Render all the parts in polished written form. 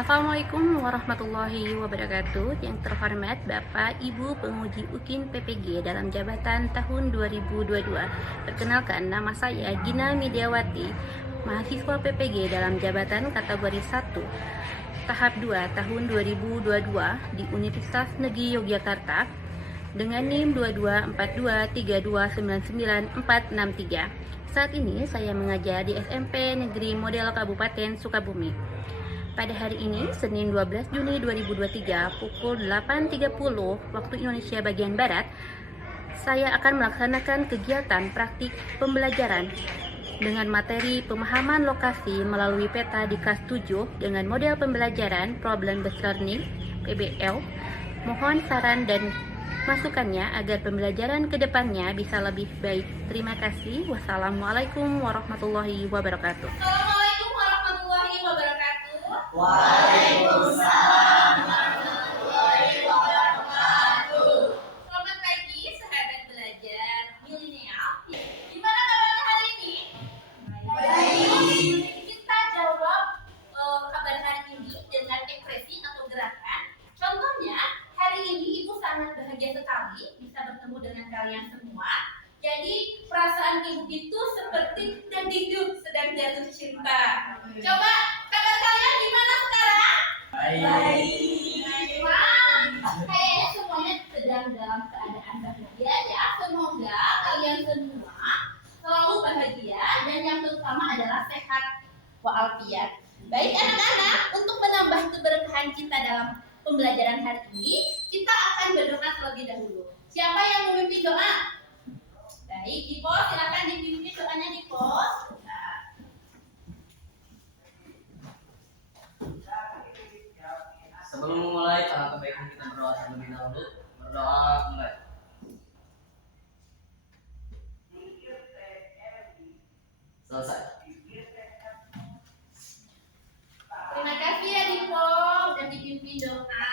Assalamualaikum warahmatullahi wabarakatuh. Yang terhormat Bapak Ibu penguji UKIN PPG dalam jabatan tahun 2022. Perkenalkan, nama saya Gina Midiawati, mahasiswa PPG dalam jabatan kategori 1 tahap 2 tahun 2022 di Universitas Negeri Yogyakarta dengan NIM 224232999463. Saat ini saya mengajar di SMP Negeri Model Kabupaten Sukabumi. Pada hari ini, Senin 12 Juni 2023, pukul 8.30 waktu Indonesia bagian Barat, saya akan melaksanakan kegiatan praktik pembelajaran dengan materi pemahaman lokasi melalui peta di kelas 7 dengan model pembelajaran Problem Based Learning (PBL). Mohon saran dan masukannya agar pembelajaran ke depannya bisa lebih baik. Terima kasih. Wassalamualaikum warahmatullahi wabarakatuh. Assalamualaikum warahmatullahi wabarakatuh. Waalaikumsalam warahmatullahi wabarakatuh. Selamat pagi sahabat belajar milenial. Gimana kabarnya hari ini? Baik. Kita jawab kabar hari ini dengan ekspresi atau gerakan. Contohnya, hari ini Ibu sangat bahagia sekali bisa bertemu dengan kalian semua. Jadi perasaan Ibu itu seperti dangdut sedang jatuh cinta. Coba kabar kalian gimana sekarang? Baik. Wah, kayaknya semuanya sedang dalam keadaan bahagia ya. Semoga kalian semua selalu bahagia dan yang terutama adalah sehat walafiat. Baik anak-anak, untuk menambah keberkahan kita dalam pembelajaran hari ini, kita akan berdoa terlebih dahulu. Siapa yang memimpin doa? Baik, Dipo, silakan dipimpin doanya Dipo. Sebelum memulai, alangkah baiknya kita berdoa terlebih dahulu. Berdoa mulai. Selesai. Terima kasih ya Dipo udah dipimpin doa.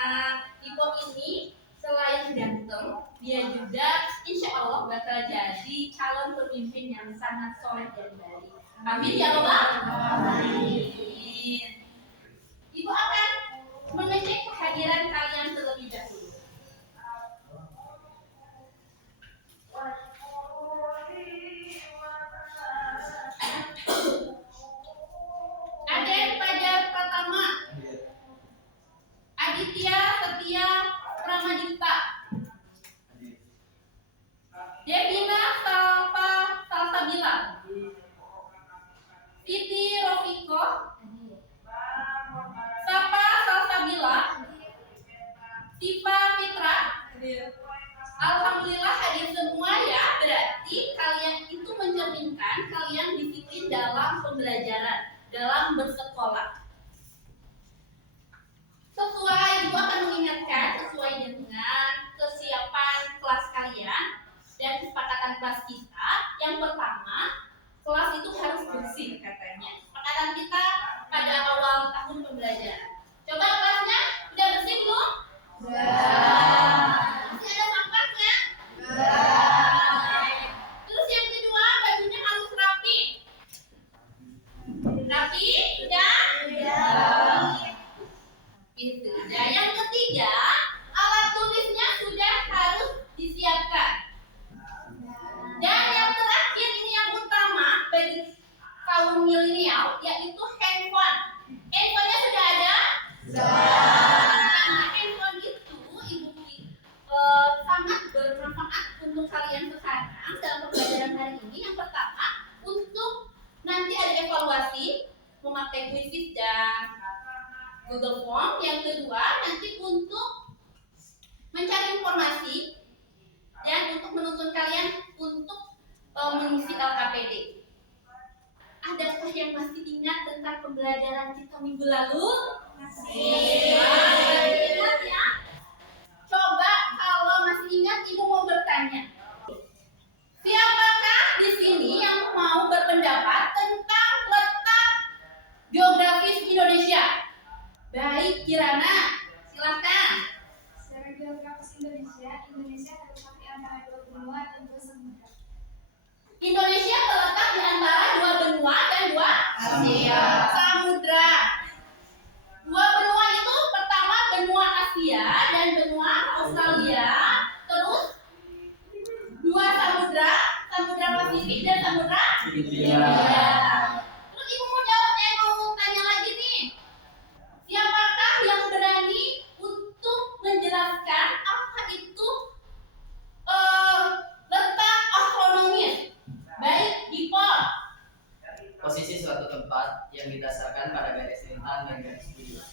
Dipo ini selain ganteng, dia juga insya Allah bakal jadi calon pemimpin yang sangat soleh dan baik. Amin ya Allah. Amin. Ibu akan mengecek kehadiran kalian terlebih dahulu. Aden Fajar Pratama, Aditya Setia Pramadita, Devina Salva Salsabila, Siti Rofiko, Sapa Salsabila, Siva Fitra. Alhamdulillah hadir semua ya. Berarti kalian itu mencerminkan kalian disiplin dalam pembelajaran, dalam bersekolah. Sesuai, Ibu akan mengingatkan sesuai dengan kesiapan kelas kalian dan kesepakatan kelas kita. Yang pertama, kelas itu harus bersih katanya. Kesepakatan kita pada awal tahun pembelajaran. Coba kelasnya udah bersih belum? Masih ada sampahnya? Terus yang kedua, bajunya harus rapi. Rapi? Sudah? Itu. Nah, yang ketiga, alat tulisnya sudah harus disiapkan. Dan yang terakhir ini yang utama bagi kaum milenial yaitu handphone. Handphonenya sudah ada? Karena handphone itu sangat bermanfaat untuk kalian sekarang dalam pembelajaran hari ini. Yang pertama, untuk nanti ada evaluasi memakai Quizizz dan Google Form. Yang kedua, nanti untuk mencari informasi dan untuk menuntun kalian untuk mengisi LKPD. Adakah yang masih ingat tentang pembelajaran kita minggu lalu? Masih. Ingat ya? Coba kalau masih ingat, Ibu mau bertanya. Siapakah di sini yang mau berpendapat tentang letak geografis Indonesia? Baik, Kirana, silakan. Secara geografis Indonesia terletak di antara dua benua dan dua samudra. Indonesia terletak di antara dua benua dan dua samudra. Dua benua Iya. Terus ibu mau jawab, mau tanya lagi nih. Siapakah yang berani untuk menjelaskan apa itu letak astronomis? Baik, Dipol. Posisi suatu tempat yang didasarkan pada garis lintang dan garis bujur.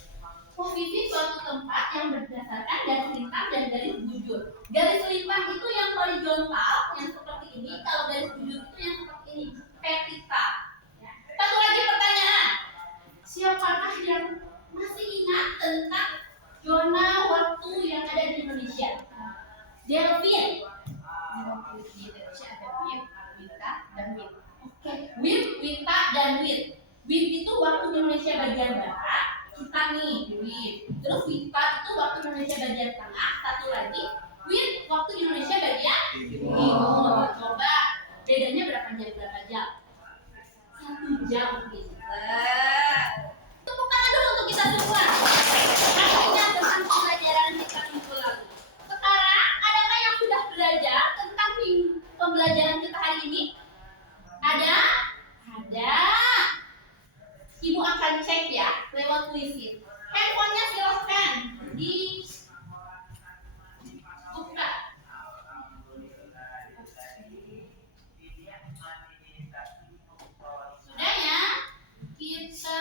Posisi suatu tempat yang berdasarkan garis lintang dan garis bujur. Garis lintang itu yang horizontal, yang seperti ini. Kalau garis bujur itu yang seperti ini, vertikal. Ya. Satu lagi pertanyaan. Siapakah yang masih ingat tentang zona waktu yang ada di Indonesia? Delvin. Di Indonesia ada WIB, WITA, dan WIB. Oke, WIB, WITA, dan WIB. WIB itu waktu Indonesia bagian barat, kita nih WIB. Terus WITA itu waktu Indonesia bagian tengah, satu lagi WIB waktu Indonesia bagian timur. Coba bedanya berapa jam? 1 jam pinter. Tepuk tangan dulu untuk kita semua. Akhirnya tentang pembelajaran kita minggu lalu. Sekarang adakah yang sudah belajar tentang pembelajaran kita hari ini? Ada? Ada. Ibu akan cek ya lewat kuisin. Handphonenya silahkan dibuka. Sudah ya? Kita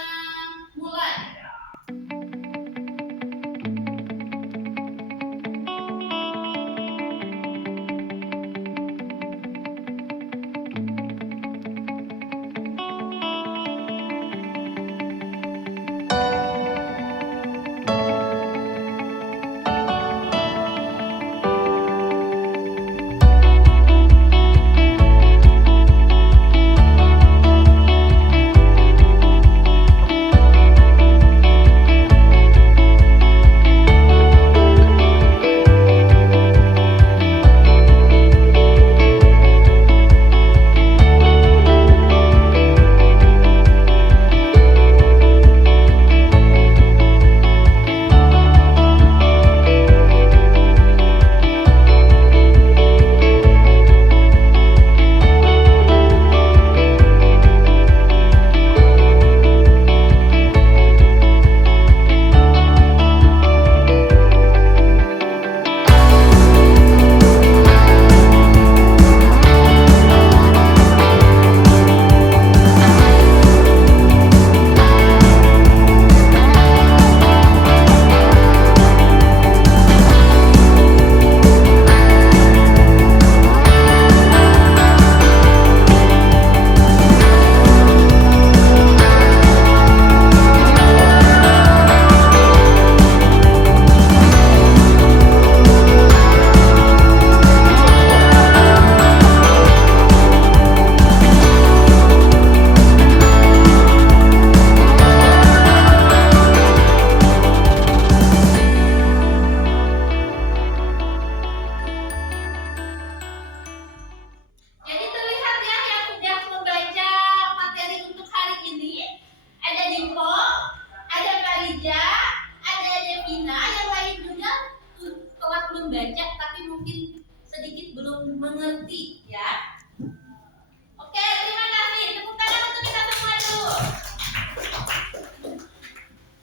mulai. Jadi terlihat ya yang sudah membaca materi untuk hari ini. Ada Dimpo, ada Karija, ada Devina, yang lain juga telah membaca tapi mungkin sedikit belum mengerti ya. Oke, terima kasih. Tepuk tangan untuk kita semua dulu.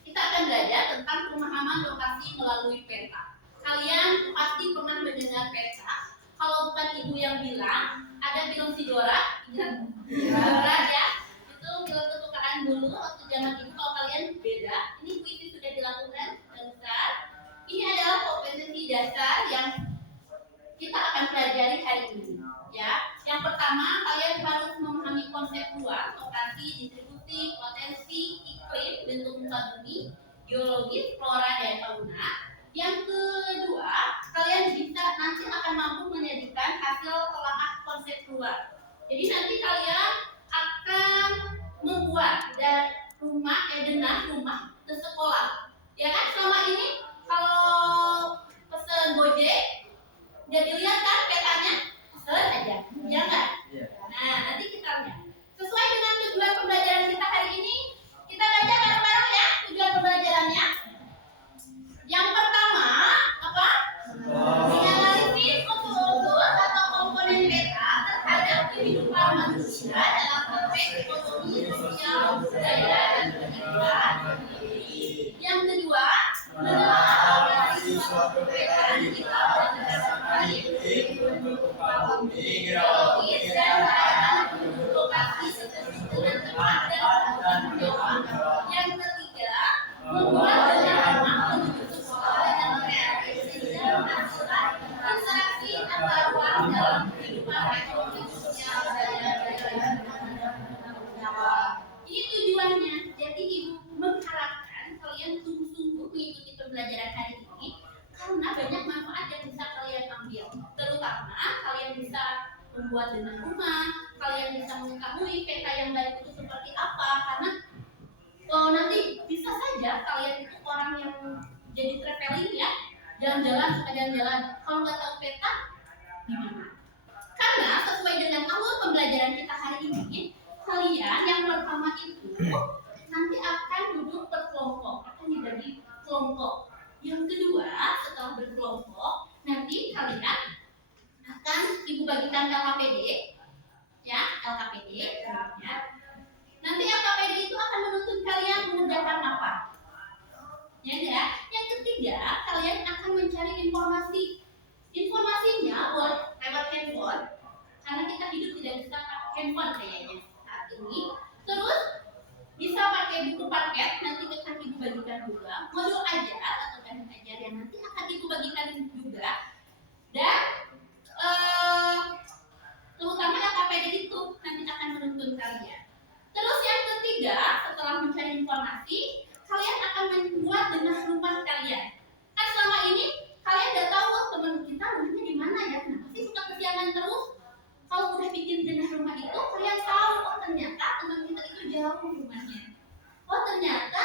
Kita akan belajar tentang pemahaman lokasi melalui peta. Kalian pasti pernah mendengar peta. Kalau bukan ibu yang bilang, ada film si Dora, ingat? Dora ya, itu film kesukaan dulu waktu zaman itu. Kalau kalian beda, ini kuis sudah dilakukan dan besar. Ini adalah kompetensi dasar yang kita akan pelajari hari ini. Ya, yang pertama kalian harus memahami konsep ruang, lokasi, distribusi, potensi, iklim, bentuk muka bumi, geologis, flora dan fauna. Yang kedua, kalian bisa nanti akan mampu menjadikan hasil telaah konsep ruang. Jadi nanti kalian akan membuat denah rumah ke sekolah. Ya kan, selama ini kalau pesen Gojek udah dilihat kan petanya, pesen aja, ya enggak? Nah, nanti kita lihat. Sesuai dengan tujuan pembelajaran kita hari ini, kita baca bareng-bareng ya tujuan pembelajarannya. Yang pertama, apa? Menganalisis unsur-unsur atau komponen peta terhadap kehidupan manusia dalam geologis dan pengalaman penduduk lokasi seperti dengan tempat dan menjawab. Yang ketiga, membuat dengan ramah penduduk sekolah dengan kreatif sehingga menghasilkan interaksi antar warga dalam kehidupan ekonomi sosial dan ini tujuannya. Jadi ibu mengharapkan kalian sungguh-sungguh mengikuti pembelajaran hari ini karena banyak manfaat yang bisa kalian ambil. Terutama kalian bisa membuat dengan rumah, kalian bisa mengetahui peta yang baik itu seperti apa. Karena nanti bisa saja kalian itu orang yang jadi traveling ya, jalan-jalan suka jalan-jalan. Kalau nggak tahu peta, gimana? Karena sesuai dengan alur pembelajaran kita hari ini, kalian yang pertama itu nanti akan duduk berkelompok, akan dibagi kelompok. Yang kedua, setelah berkelompok, nanti kalian akan ibu bagikan LKPD, ya LKPD. Ya. Nanti LKPD itu akan menuntut kalian mengerjakan apa? Ya enggak? Yang ketiga, kalian akan mencari informasi. Informasinya boleh lewat handphone, karena kita hidup tidak bisa pakai handphone kayaknya saat ini. Terus bisa pakai buku paket, nanti akan ibu bagikan juga. Modul ajar atau bahan ajar yang nanti akan ibu bagikan juga. Dan terutama LKPD itu nanti akan menuntun kalian. Terus yang ketiga, setelah mencari informasi, kalian akan membuat dengan rumah kalian. Kan selama ini kalian udah tahu teman kita rumahnya di mana ya? Kenapa sih suka kesiangan terus? Kalau udah bikin denah rumah itu, kalian tahu oh ternyata teman kita itu jauh rumahnya. Oh ternyata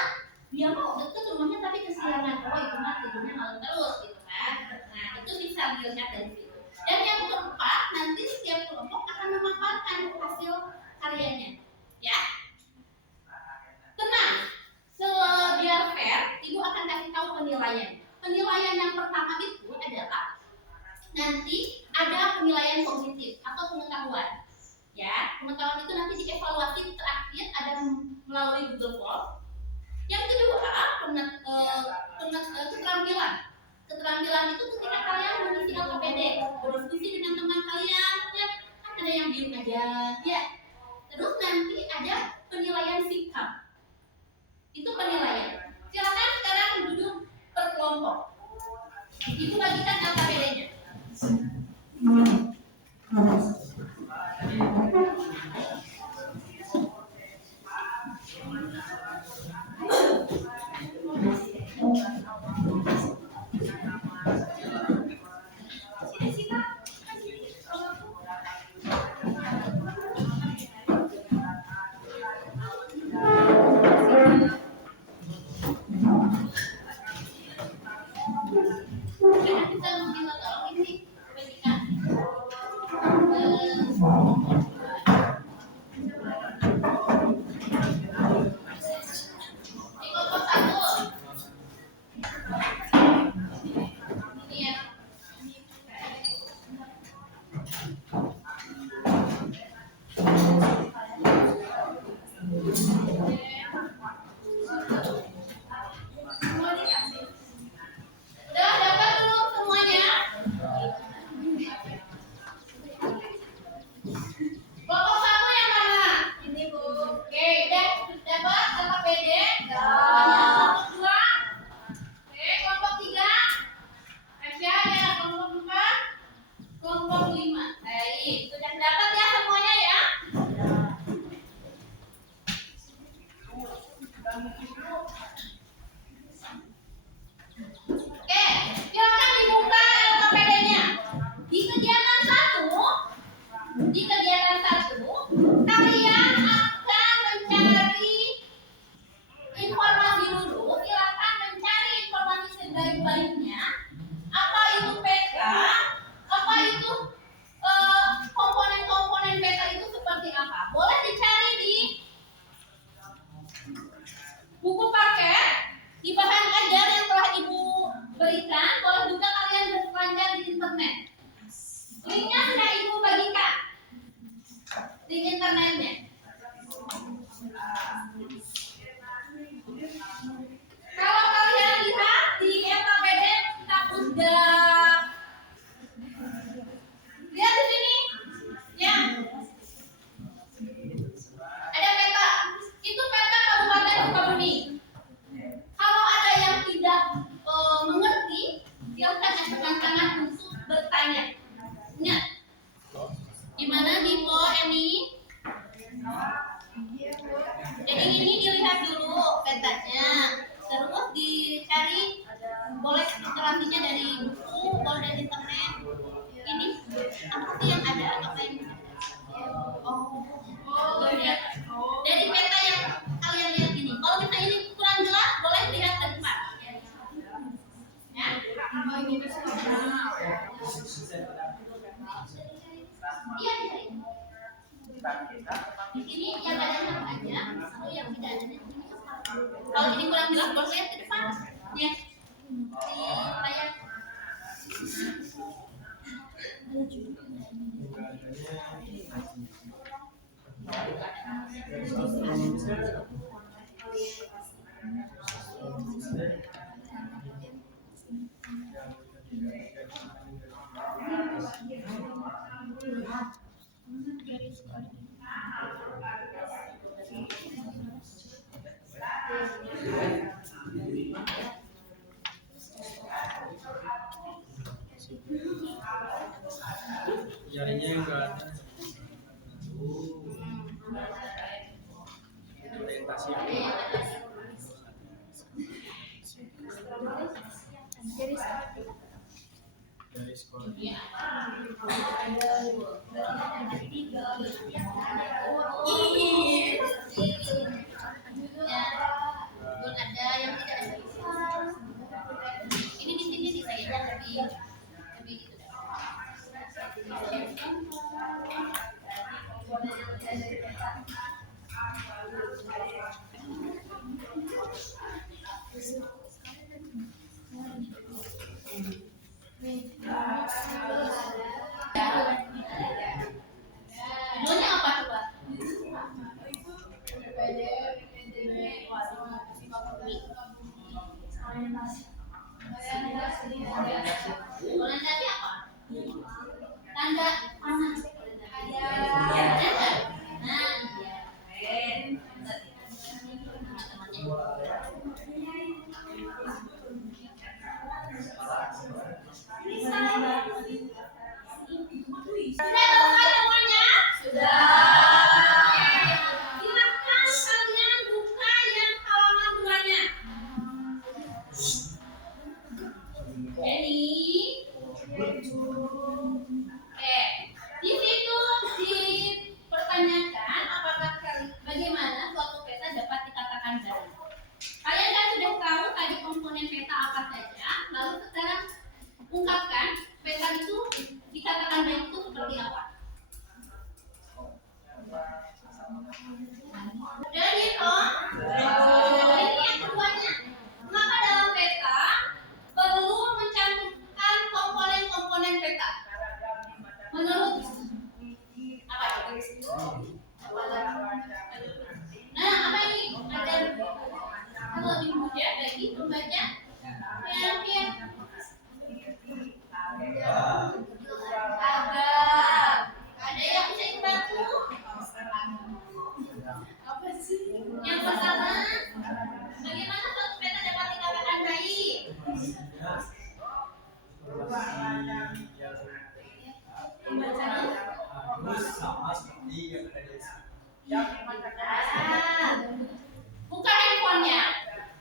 dia mau deket rumahnya tapi kesiangan. Oh itu mah tidurnya malam terus gitu kan? Nah itu bisa dilihat dari situ. Dan yang keempat, nanti setiap kelompok akan memaparkan hasil karyanya, ya. Tenang, biar fair, ibu akan kasih tahu penilaian. Penilaian yang pertama itu adalah nanti ada penilaian kognitif atau pengetahuan. Ya, pengetahuan itu nanti dievaluasi terakhir ada melalui Google Form. Yang kedua, keterampilan. Keterampilan itu ketika kalian mengisi LKPD, berdiskusi dengan teman kalian, ya kan ada yang diem aja, ya. Terus nanti ada penilaian sikap. Itu penilaian. Silakan sekarang duduk berkelompok. Ibu bagikan LKPD-nya. Kita minta tolong ini bagikan. Di kelompok satu. Ini ya. Semua dikasih. Udah dapat belum semuanya? Kelompok satu yang mana? Ini Bu. Oke, udah dapat LKPD? Kelompok dua? Oke, kelompok tiga? Aisyah ya, kelompok empat? Kelompok lima. Baik, sudah dapat ya semuanya ya? Oke, silakan dibuka LKPD-nya. Di kegiatan satu, kalian akan mencari informasi dulu. Silakan mencari informasi sebaik-baiknya. Apa itu PK? Apa itu komponen-komponen PK itu seperti apa? Boleh dicari di buku paket, di bahan ajar yang telah ibu berikan. Boleh juga kalian berselancar di internet. Linknya sudah ibu bagikan. Link internetnya. Kalau kalian lihat di LKPD Kapus Sukabumi. Kalau ada yang tidak mengerti, silakan angkat tangan untuk bertanya. Ingat, gimana Dipo, Emi? Jadi ini dilihat dulu petanya, terus dicari, boleh inspirasinya dari buku, boleh dari internet. Ini apa sih yang ada? Apa yang lihat dari peta yang kalian lihat ini. Kalau misalnya ini kurang jelas, boleh lihat ke depan. Ya. Iya, di sini yang ada apa aja, atau yang tidak ada di sini. Kalau ini kurang jelas, boleh lihat ke depan. Ya. Di layar. Jarinya enggak ada. Orientasi dari sekolah. Ada yang tidak ada. Ini di sini nih kayaknya lebih itu. Judulnya apa coba? Orientasi apa? Tanda mana? Nah, iya. Sudah selesai semuanya? Sudah. Silakan kalian buka yang halaman 2-nya. Jadi, di situ dipertanyakan apakah bagaimana suatu peta dapat dikatakan garis. Kalian kan sudah tahu tadi komponen peta apa saja, lalu sekarang ungkapkan peta itu dikatakan garis itu seperti apa. Jadi ini yang keduanya, maka dalam peta perlu mencantumkan komponen-komponen peta. Menurut apa itu? Nah, apa ini? Ada kalau lebih mudah bagi pembaca yang ada yang bisa dibantu. Apa sih? Yang pertama, bagaimana suatu peta dapat dikatakan baik? Harus sama seperti yang ada di sini. Bukan handphonenya.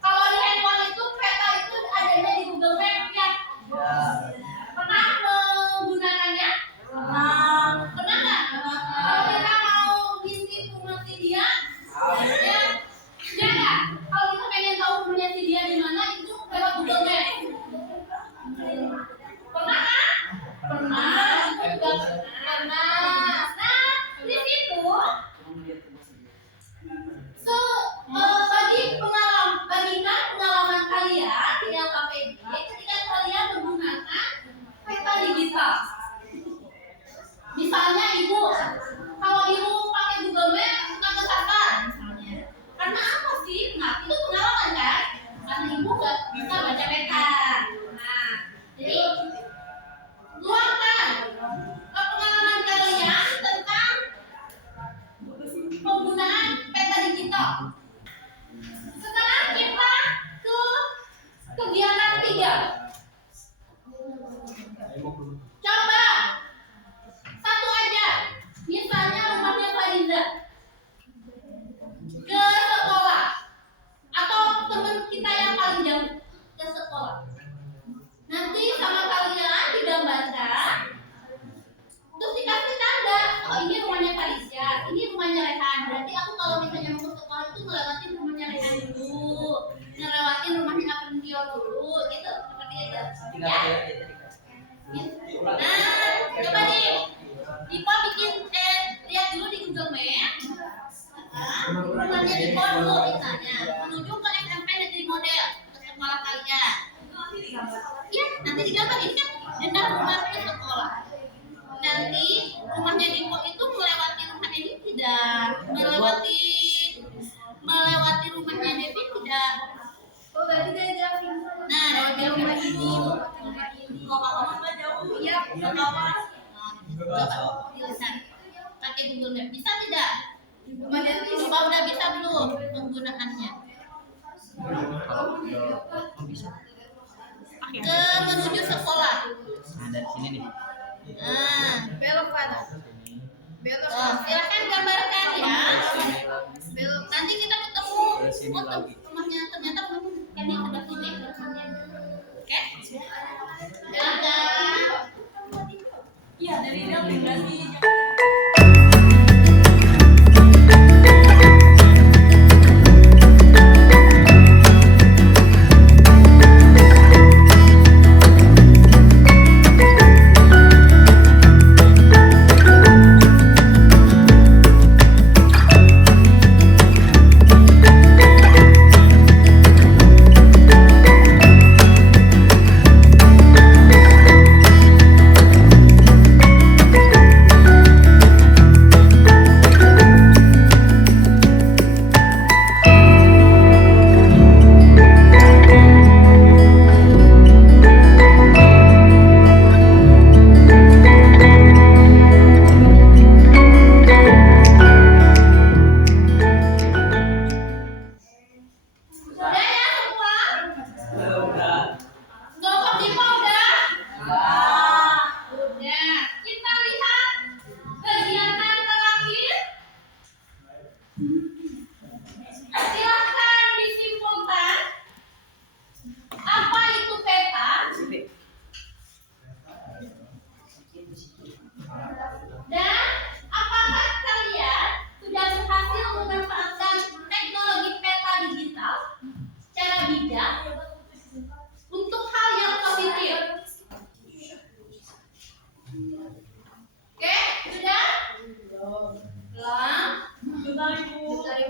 Kalau di handphone itu peta itu adanya di Google Map ya. Pernah menggunakannya? Pernah nggak? Kalau kita mau ngintip rumah si dia, ya nggak? Kalau kita pengen tahu rumahnya si dia di mana itu lewat Google Map. Pernah kan? Pernah. Itu juga pernah. Nah, di situ Nah, coba nih, Dipo bikin lihat dulu di Google Maps. Rumahnya Dipo dulu misalnya menuju ke SMP Negeri Model ke sekolah kalian. Iya, nanti digambar ini kan dengan rumah ke sekolah. Nanti rumahnya Dipo itu melewati rumahnya ini tidak, melewati rumahnya Devi tidak. Oh, berarti dari jalan. Nah, dari jalan ini. Iya, coba lihat. Pakai Google Maps bisa tidak? Coba udah bisa belum menggunakannya? Ke menuju sekolah. Nah, dari sini nih. Nah, Belok mana? silakan gambarkan ya. Nanti kita ketemu. Sini Oh, lagi. rumahnya ternyata rumahnya ini sebelah sini. Oke? Silakan. Iya, dari berarti.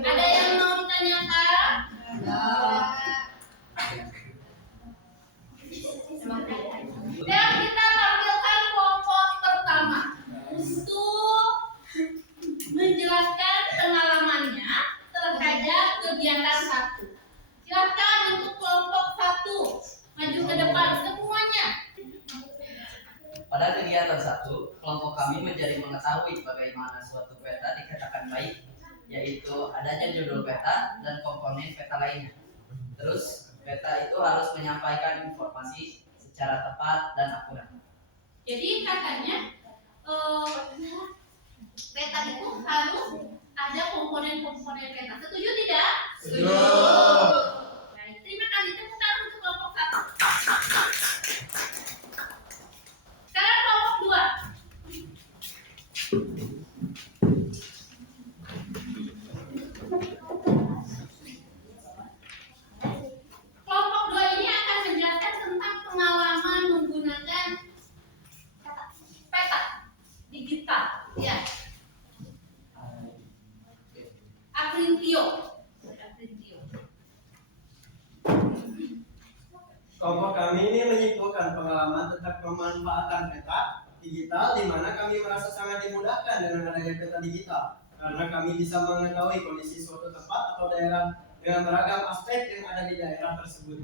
Ada yang mau ditanyakan? Dan kita tampilkan kelompok pertama untuk menjelaskan pengalamannya terhadap kegiatan 1. Silakan untuk kelompok 1 maju ke depan semuanya. Pada kegiatan 1, kelompok kami mencari mengetahui bagaimana suatu peta dikatakan baik, yaitu adanya judul peta dan komponen peta lainnya. Terus, peta itu harus menyampaikan informasi secara tepat dan akurat. Jadi katanya peta itu harus ada komponen-komponen peta. Setuju tidak? Setuju. Baik, terima kasih. Tepuk tangan untuk kelompok 1. Sekarang kelompok 2. Kelompok 2 ini akan menjelaskan tentang pengalaman menggunakan peta digital. Ya. Aprintio. Kelompok kami ini menyimpulkan pengalaman tentang pemanfaatan peta digital di mana kami merasa sangat dimudahkan dengan adanya peta digital karena kami bisa mengetahui kondisi suatu tempat atau daerah dengan beragam aspek yang ada di daerah tersebut.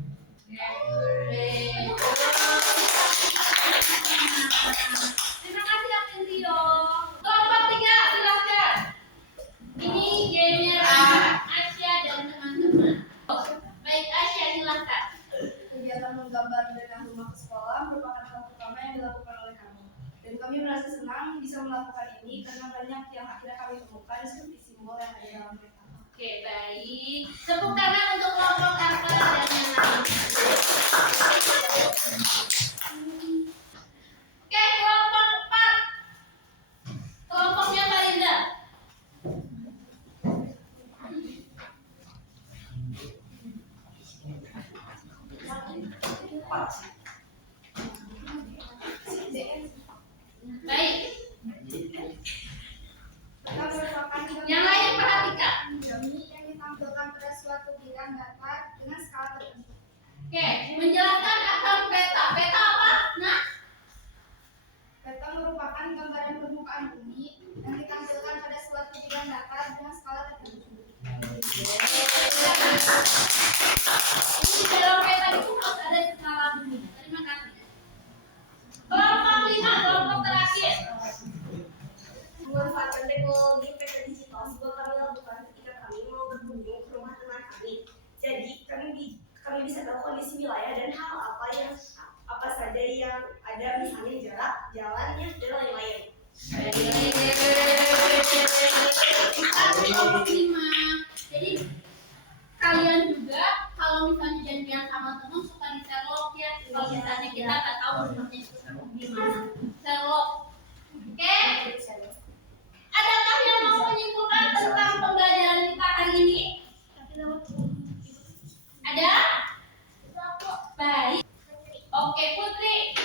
Terima kasih Aprintio. Kelompok 3 silakan. Ini gamenya Asia dan teman-teman. Baik Asia silakan. Kegiatan menggambar dengan rumah ke sekolah merupakan hal pertama yang dilakukan oleh kami. Dan kami merasa senang bisa melakukan ini karena banyak yang akhirnya kami temukan seperti simbol yang ada dalam peta. Oke baik. Tepuk tangan untuk kelompok Arka dan yang lain. Oke kelompok 4. Kelompoknya Farinda. dengan skala tertentu. Oke, menjelaskan akan peta. Peta apa? Nah, Peta merupakan gambaran permukaan bumi yang ditampilkan pada suatu bidang datar dengan skala tertentu. ini di dalam peta itu harus ada skala bumi. Terima kasih. Kelompok 5, kelompok terakhir. Memanfaatkan teknologi peta digital sebuah kami lakukan ketika kami mau berkunjung ke rumah teman kami. Jadi kami bisa tahu kondisi wilayah dan hal apa saja yang ada, misalnya jarak, jalannya, dan lain-lain. Kita kelompok 5. Jadi kalian juga kalau misalnya janjian sama teman suka di Sherlock ya. Kalau misalnya kita nggak tahu rumahnya gimana. Sherlock. Oke? Adakah yang mau menyimpulkan tentang pembelajaran kita hari ini? Ada? Baik. Oke, Putri.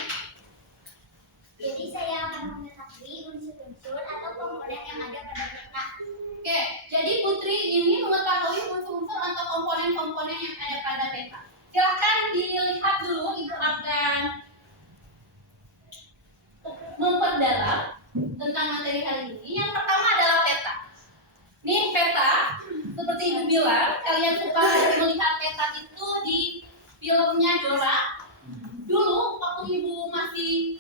Jadi saya akan mengetahui unsur-unsur atau komponen yang ada pada peta. Oke, jadi Putri ini mengetahui unsur-unsur atau komponen-komponen yang ada pada peta. Silahkan dilihat dulu, Ibu akan memperdalam tentang materi hari ini. Yang pertama adalah peta. Nih peta, seperti Ibu bilang, kalian suka melihat peta itu di filmnya Dora. Dulu waktu Ibu masih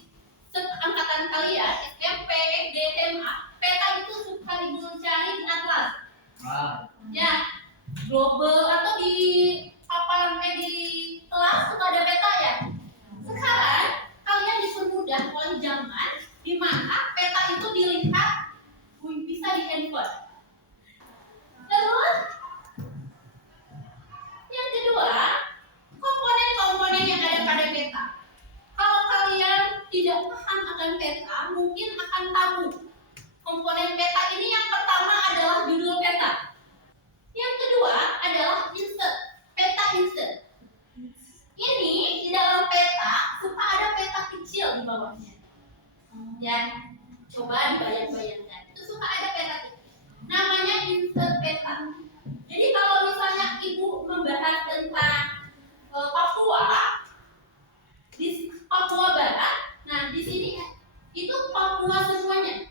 angkatan kalian, SMP, SD, SMA, peta itu suka Ibu cari di atlas. Ya, global atau di di kelas suka ada peta ya. Sekarang kalian dipermudah oleh zaman di mana peta itu dilihat bisa di handphone. Terus yang kedua, komponen-komponen yang ada pada peta. Kalau kalian tidak paham akan peta, mungkin akan tabu. Komponen peta ini yang pertama adalah judul peta. Yang kedua adalah insert, peta insert. Ini di dalam peta suka ada peta kecil di bawahnya. Ya, coba dibayang-bayangkan. Itu suka ada peta kecil. Namanya insert peta. Jadi kalau misalnya Ibu membahas tentang Papua, di Papua Barat, nah di sini itu Papua semuanya.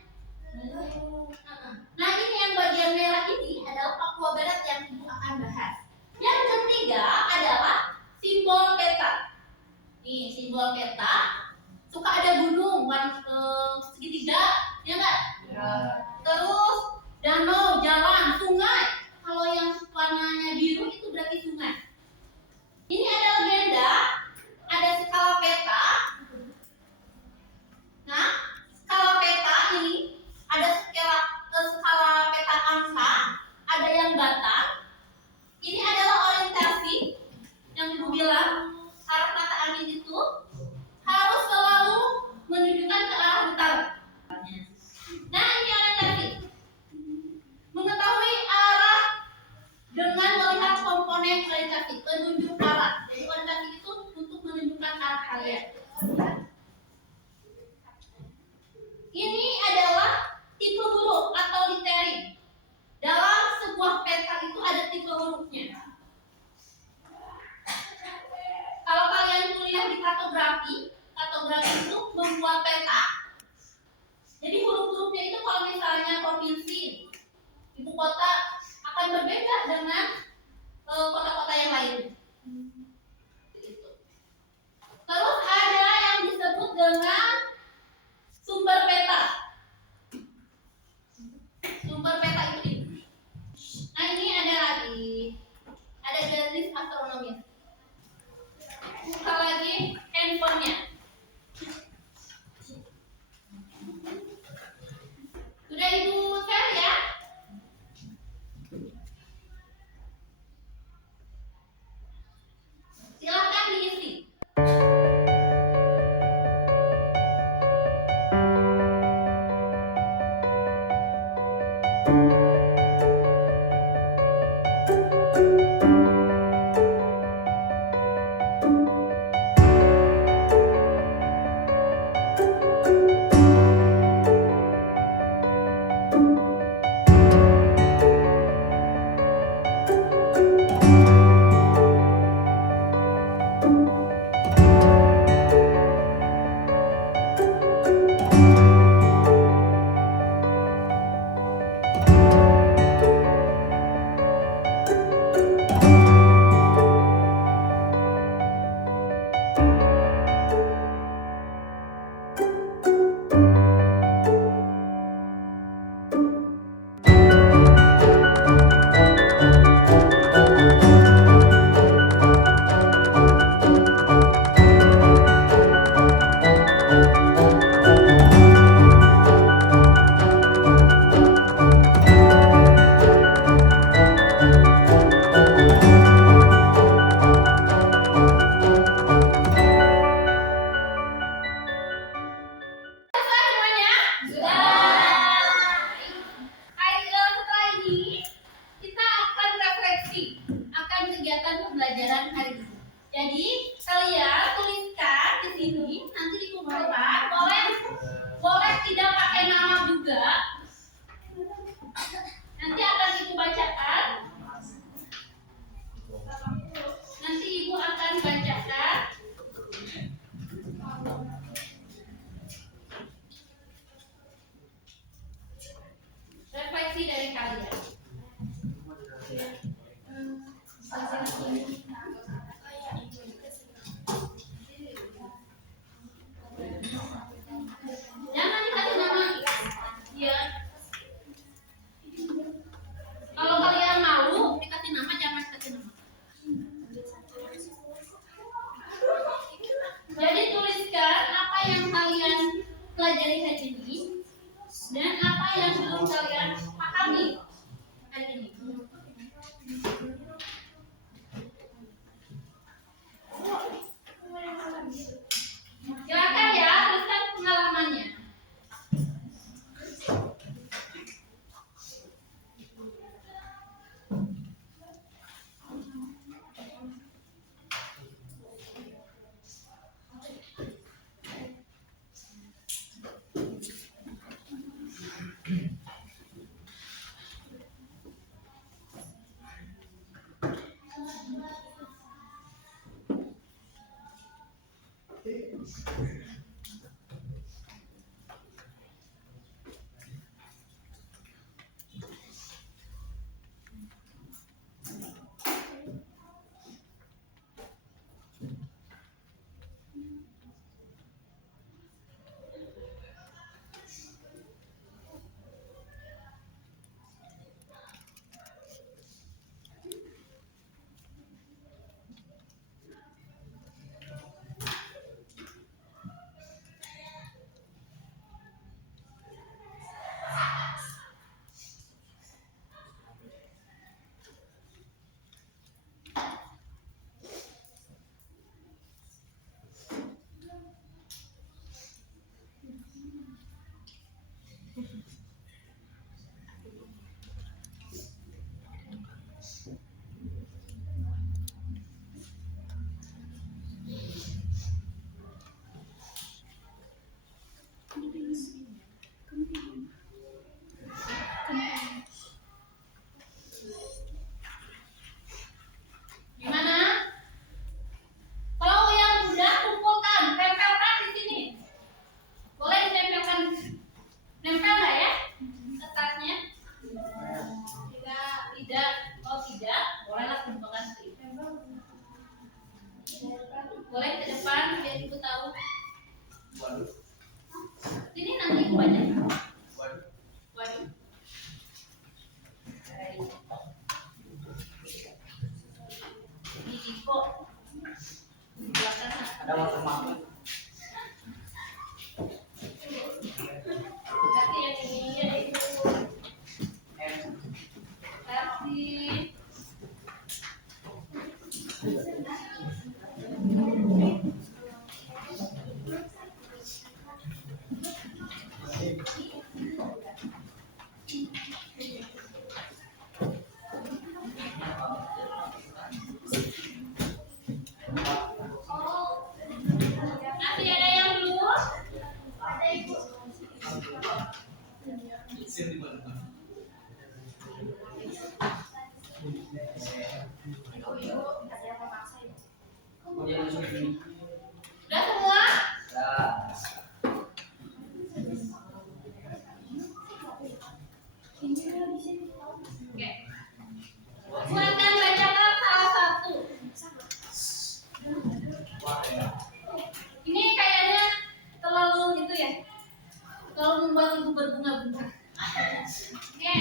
Nah ini yang bagian merah ini adalah Papua Barat yang Ibu akan bahas. Yang ketiga adalah simbol peta. Nih simbol peta suka ada gunung segitiga, ya enggak? Ya. Terus danau, jalan, sungai. Kalau yang warnanya biru itu berarti sungai. Ini adalah benda, ada skala peta. Nah, skala peta ini ada skala peta angka, ada yang batang. Ini adalah orientasi yang Ibu bilang arah mata angin itu harus selalu menunjukkan ke arah utara. Nah, ini orientasi. Mengetahui arah dengan melihat komponen orientasi, penunjuk arah. Jadi orientasi itu untuk menunjukkan arah kalian. Ini adalah tipe huruf atau lettering. Dalam sebuah peta itu ada tipe hurufnya. Kalau kalian kuliah di kartografi itu membuat peta. Jadi huruf-hurufnya itu kalau misalnya provinsi, ibu kota akan berbeda dengan kota-kota yang lain. Terus ada yang disebut dengan sumber peta. Sumber peta itu ini. Nah ini ada lagi, ada garis astronomis. Buka lagi handphonenya. Sudah Ibu share ya? Silakan diisi. pembelajaran hari ini. Jadi kalian tuliskan di sini, nanti dikumpulkan. Boleh tidak pakai nama juga. Nanti akan ibu bacakan. Nanti ibu akan bacakan. Refleksi dari kalian. Jangan dikasih nama. Ya. Kalau kalian mau dikasih nama, jangan kasih nama. Jadi tuliskan apa yang kalian pelajari hari ini dan apa yang belum kalian pahami hari ini. Silakan ya, tuliskan pengalamannya. Gimana? Kalau yang udah kumpulkan, tempelkan di sini. Boleh ditempelkan. Nempel nggak ya? Kertasnya? Tidak. Kalau tidak, bolehlah kumpulkan sini. Boleh ke depan biar ibu tahu. Waduh. Sini nanti ibu baca. Waduh. Waduh. Ini info. Di belakang. Ada watermark. Kasih yang ini ya ibu. M. Kasih. Masih ada yang belum? Ada ibu. Sip di mana? Oh, dia langsung ke sini. Udah semua? Dah. Oke. Silakan bacakan salah satu. Wah, ya. Ini kayaknya terlalu gitu ya. Terlalu membuat ibu berbunga-bunga. Oke.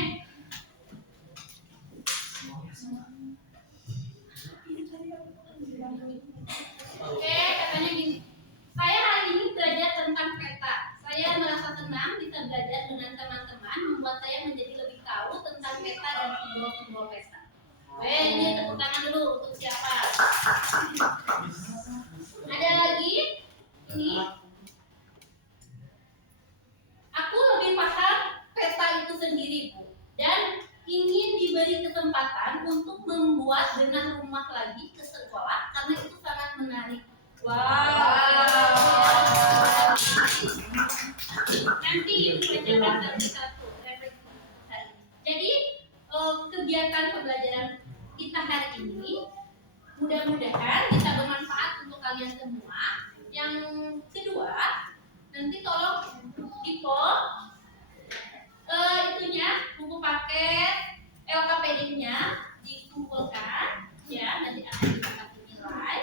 Oke, katanya gini. Saya hari ini belajar tentang peta. Saya merasa senang bisa belajar dengan teman-teman, membuat saya menjadi lebih tahu tentang peta dan simbol-simbol peta. Oke, ini tepuk tangan dulu untuk siapa? Ada lagi? Ini. Aku lebih paham peta itu sendiri, Bu. Dan ingin diberi kesempatan untuk membuat benah rumah lagi ke sekolah. sekolah karena itu sangat menarik. Nanti Ibu bacakan satu-satu referensi hari ini. Jadi kegiatan pembelajaran kita hari ini mudah-mudahan bisa bermanfaat untuk kalian semua. Yang kedua, nanti tolong Ipo itunya buku paket LKPD-nya dikumpulkan ya, nanti akan didapat nilai.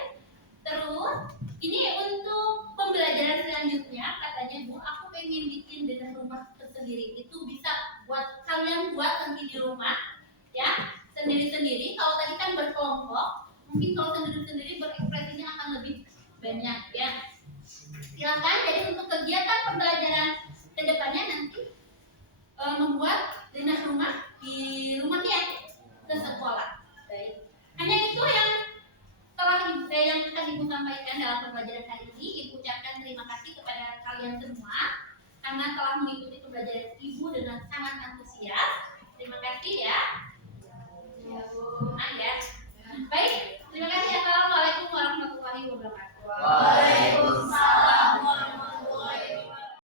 Terus ini untuk pembelajaran selanjutnya katanya Bu, aku pengen bikin dengan rumah tersendiri. Itu bisa buat kalian buat nanti di rumah ya, sendiri-sendiri. Kalau tadi kan berkelompok, mungkin kalau sendiri-sendiri berekspresinya akan lebih banyak ya. Silakan. Jadi untuk kegiatan pembelajaran kedepannya nanti membuat denah rumah di rumah ya ke sekolah. Baik. Hanya itu yang yang akan Ibu sampaikan dalam pembelajaran hari ini. Ibu ucapkan terima kasih kepada kalian semua karena telah mengikuti pembelajaran Ibu dengan sangat antusias. Terima kasih ya. Ya. Baik, terima kasih. Assalamualaikum.